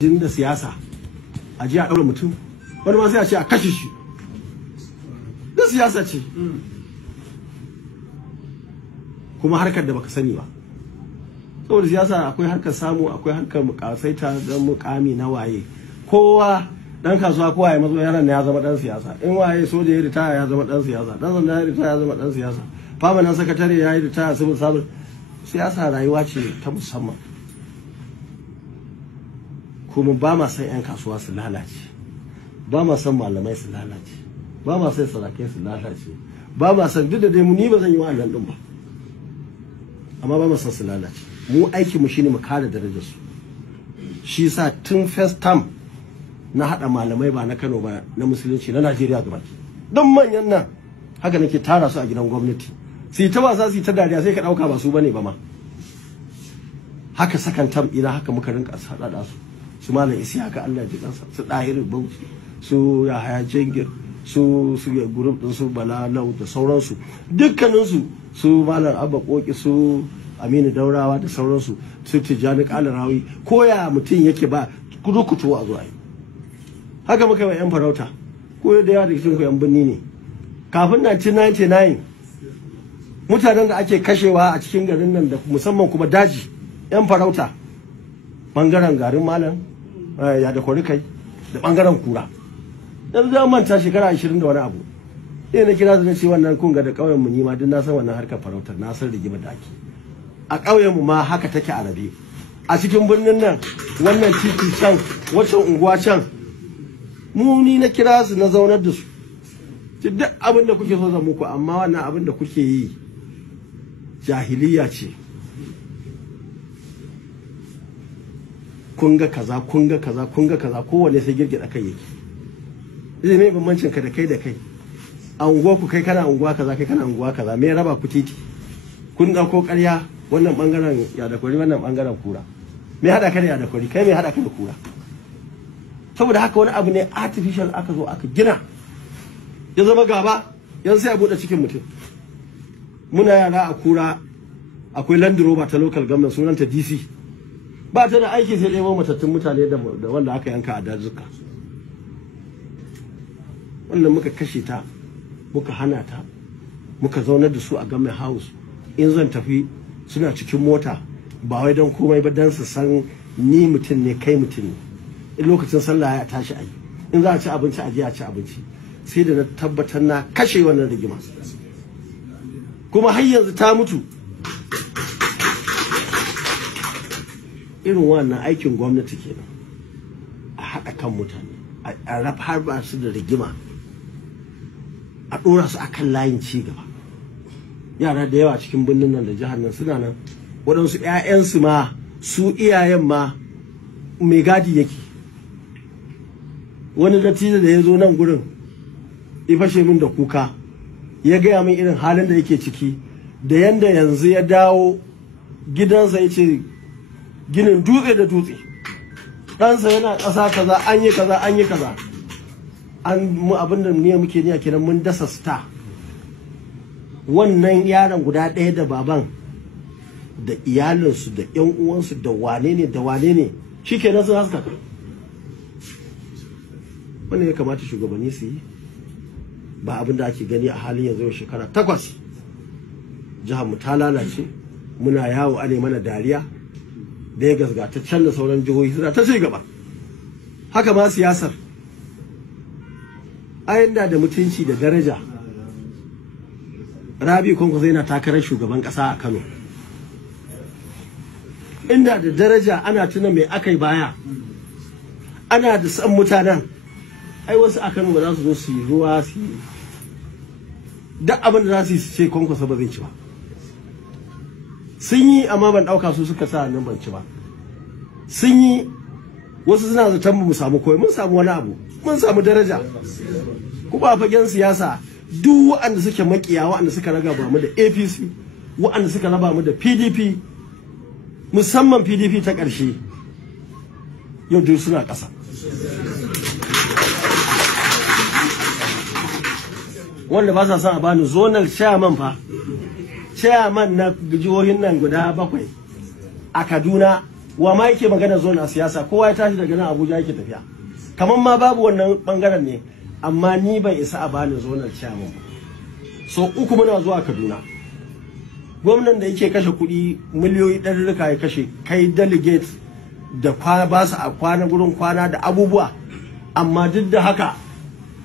da siyasa a ji a ɗaura mutum wani ma sai a ce a kashe shi da siyasa ce kuma harkar da baka sani ba saboda siyasa akwai harkar samu akwai harkar mukasaita da mukami na waye kowa dan kasuwa kowa ya mazo yaran ya zama dan siyasa in waye soja ya ritaya ya zama dan siyasa dan sanda ya ritaya ya zama dan siyasa famanan sakatare ya yi ritaya civil service siyasa rayuwa ce ta musamman kuma ba ma san 'yan kasuwa su lalace ba ma san malamai su lalace ba ma san sarakai su lalace ba ma san duk da dai mu ni ba zan yi wa'annan din ba amma ba ma san su lalace mu aiki mu shine mu kare darajar su shi yasa tun first term na hada malamai ba na Kano ba na musulunci na Najeriya gaba don manyan nan haka nake tara su a gidan gwamnati sai ta wasa sai ta dariya sai ka dauka ba su bane ba ma haka sakan tam ina haka muka rinka hada su su malam Isiyaka Allah ji kansa su Dahiru Bauchi su Yahaya Jengir su group din su Balalau da sauransu dukkanin su malam Abba Koki su Aminu Daurawa da sauransu su Tijjani Kalarawi koya mutum yake ba kudukutu a zuwa haka muka yi yan farauta ko da yawa da cikin ku yan binni ne kafin 1999 mutanen da ake kashewa a cikin garin nan da musamman kuma daji yan farauta bangaren garin malam ya da kai da bangaren kura yanzu zan manta shekara 20 da wani abu sai na kira su na ce wannan kun ga da kauyen mu ni ma duk na san wannan harkar farautar na san rigima da ake a kauyen mu ma haka take a rabe a cikin birnin nan wannan titi can wacce unguwa can mu ni na kira su na zaunar da su duk abin da kuke so zan muku amma wannan abin da kuke yi jahiliya ce kun ga kaza kun ga kaza kun ga kaza kowanne sai girgida kai yake zai mai bambancin ka da kai a unguwa ku kai kana unguwa kaza kai kana unguwa kaza me raba ku titi kun dauko ƙarya wannan bangaren ya da kwari wannan bangaren kura me hada ka da ya da kwari kai me hada ka da kura saboda haka wani abu ne artificial aka zo aka gina ya zama gaba yanzu sai a bude cikin mutum muna yara a kura akwai Land Rover ta local government sunanta DC ba ta da aiki sai ɗaya matattun mutane da wanda aka yanka a dazuka wannan muka kashe ta muka hana ta muka zaunar da su a government house in zan tafi suna cikin mota ba wai don komai ba don su san ni mutum ne kai mutum ne in lokacin sallah ya tashi a yi in za a ci abinci a je a ci abinci sai da na tabbatar na kashe wannan rigima kuma har yanzu ta mutu irin wannan aikin gwamnati kenan a haɗa kan mutane a harba su da rigima a ɗora su akan layin ci gaba yara da yawa cikin birnin nan da jihar nan suna nan waɗansu 'ya'yansu ma su iyayen ma mai gadi yake wani dattijo da ya zo nan gurin ya fashe min da kuka ya gaya min irin halin da yake ciki da yanda yanzu ya dawo gidansa ya ce ginin dutse da dutse ɗansa yana ƙasa kaza an yi kaza an yi kaza mu abin da ne muke niyya kenan mun dasa star wannan yaron guda ɗaya da baban da iyalinsu da ƴan uwansu da wane ne shikenan sun haska wannan ya kamata shugabanni su yi ba abin da ake gani a halin yanzu shekara 8 jihar mu ta lalace muna yawo ane mana dariya Legas ga ta can da sauran jihohi suna ta ci gaba haka ma siyasar ayin da mutunci da daraja Rabi Kwankwaso yana takarar shugaban kasa a Kano inda da daraja ana tuna mai akai baya ana da san mutanen ai wasu a Kano ba za su zo su yi ruwa su yi duk abin da za su yi su ce Kwankwaso ba zai ci ba sun yi amma ban dauka su suka sa nan ban ci ba sun yi wasu suna zaton mu samu koyi mun samu wani abu mun samu daraja kuma a fagen siyasa duk waɗanda suke makiya waɗanda suka raga ba mu da APC waɗanda suka raba mu da PDP musamman PDP ta ƙarshe yau duk suna ƙasa wanda ba sa son a bani zonal chairman fa chairman na jihohin nan guda 7 a Kaduna wa ma yake magana zone a siyasa, kowa ya tashi daga nan Abuja yake tafiya, kamar ma babu wannan bangaren ne. Amma ni ban isa a bani zonar chairman ba. So uku muna zuwa Kaduna, gwamnan da yake kashe kuɗi miliyoyi ɗarurruka ya kashe, kai delegate da ba su a kwana gurin kwana da abubuwa, amma duk da haka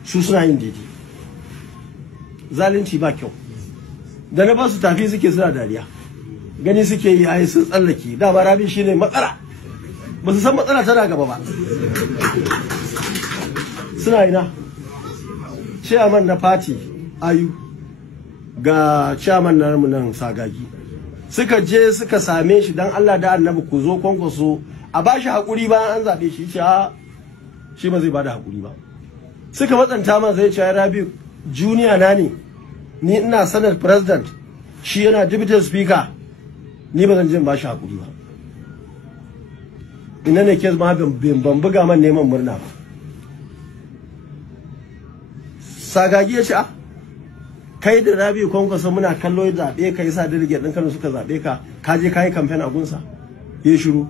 su suna yin daidai. Zalunci ba kyau. Da na ba su tafi suke suna dariya, gani suke yi ai sun tsallake. Da ba Rabi shine matsala, ba su san matsala tana gaba ba. Suna ina chairman na party ayu ga chairman na nan Sagagi suka je suka same shi, dan Allah da Annabi ku zo Kwankwaso a bashi hakuri bayan an zabe shi, ce a shi ba zai bada hakuri ba. Suka matsanta man zai ce Rabi junior na ne, ni ina sanar president, shi yana deputy speaker, ni ba zan je bashi hakuri ba. Ina ne kes ma ban buga man neman murna ba. Sagagi ya ce a kai da Rabi Kwankwaso muna kallo zaɓe ka, yasa delegate ɗin Kano suka zaɓe ka, ka je ka yi campaign a gunsa, ya shiru.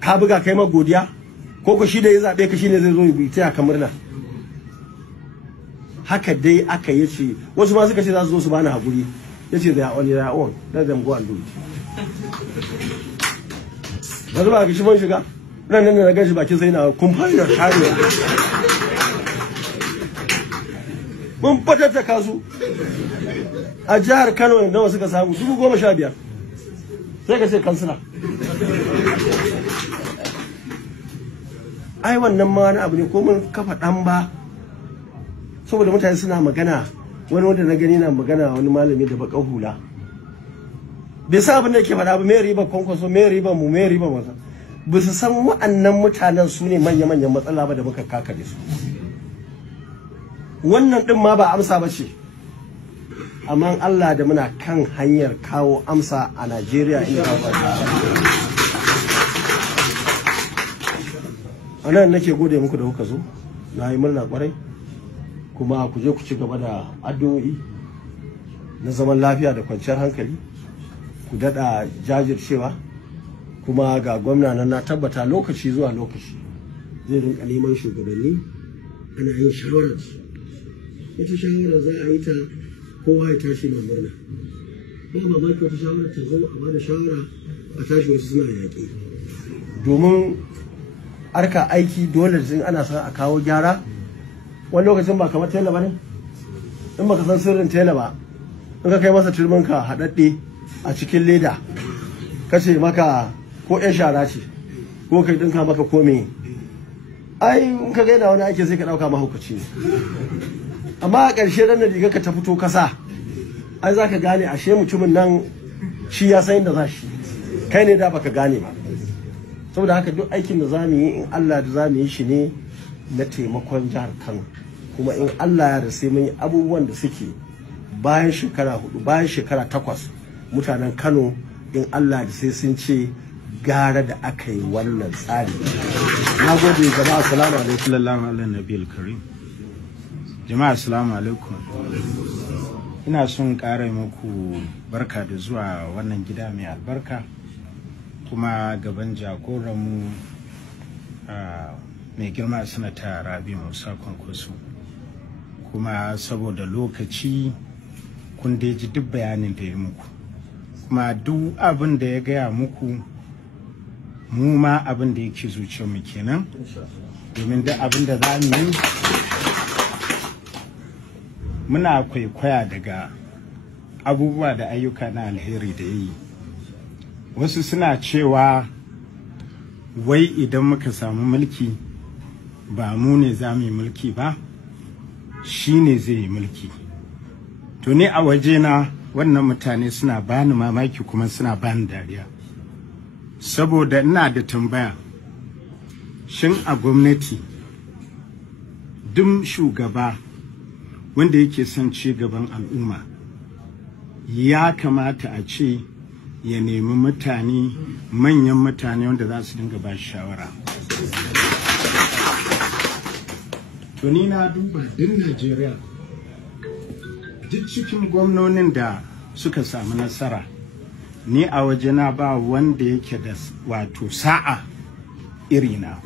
Ka buga kai ma godiya, ko shi da ya zaɓe ka shine zai zo ya taya ka murna. Haka dai aka yi ce, wasu ma suka ce za su zo su bani haƙuri, ya ce they are on their own, let them go and do it. Wasu ba ka shi man shiga, nan da na gan shi bakin sai na kumfani da sharewa. Mun fatattaka su a jihar Kano, nawa suka samu 15,000, sai ka ce kansila. Ai wannan ma wani abu ne, ko mun kafa ɗan ba, saboda mutane suna magana. Wani wanda na gani na magana, wani malami da baƙar hula, bai sa abin da yake faɗa ba. Me riba Kwankwaso, me riba mu, me riba masa. Ba su san wa'annan mutanen su ne manya-manyan matsala ba da muka kakare su. Wannan din ma ba amsa ba ce, amma Allah da muna kan hanyar kawo amsa a Najeriya. Inda a nan nake gode muku da kuka zo, na yi murna kwarai, kuma ku je ku ci gaba da addu'o'i na zaman lafiya da kwanciyar hankali, ku daɗa jajircewa. Kuma ga gwamna nan na tabbata lokaci zuwa lokaci zai rinka neman shugabanni, ana yin shawarar. Wata shawara za a yi ta kowa ya tashi mai murna, ba mamaki wata shawara ta zo a bada shawara a tashi wasu suna yaƙi. Domin harka aiki dole da ana son a kawo gyara. Wani lokacin ba kamar tela ba ne, in baka san sirrin tela ba, in ka kai masa turminka haɗaɗɗe a cikin leda, ka ce maka ko ƴan shara ce, ko kai ɗinka maka kome, ai in ka gaida wani ake sai ka ɗauka mahaukaci ne. Amma a ƙarshe ran da riga ka ta fito kasa, ai za ka gane ashe mutumin nan shi ya san inda za shi, kai ne da baka gane ba. Saboda haka duk aikin da za mu yi, in Allah da za mu yi shi ne na taimakon jihar Kano, kuma in Allah ya da sai mun yi abubuwan da suke bayan shekara 4, bayan shekara 8 mutanen Kano in Allah da sai sun ce gara da aka yi wannan tsari. Na gode jama'a, assalamu alaikum. Sallallahu alaihi nabiyil karim. Jama'a assalamu alaikum. Ina son ƙara muku barka da zuwa wannan gida mai albarka, kuma gaban jagoranmu mai girma sanata Rabi Musa Kwankwaso. Kuma saboda lokaci kun dai ji duk bayanin da ya muku, kuma duk abin da ya gaya muku mu ma abin da yake zuciyarmu kenan, domin duk abin da za mu yi muna kwaikwaya daga abubuwa da ayyuka na alheri da yi. Wasu suna cewa wai idan muka samu mulki ba mu ne za mu yi mulki ba, shi ne zai yi mulki. To ni a wajena wannan mutane suna bani mamaki kuma suna bani dariya, saboda ina da tambaya, shin a gwamnati duk shugaba wanda yake son ci gaban al'umma ya kamata a ce ya nemi mutane, manyan mutane wanda za su dinga ba shawara. To ni na duba din Najeriya, duk cikin gwamnonin da suka samu nasara ni a wajena ba wanda yake da wato sa'a irina.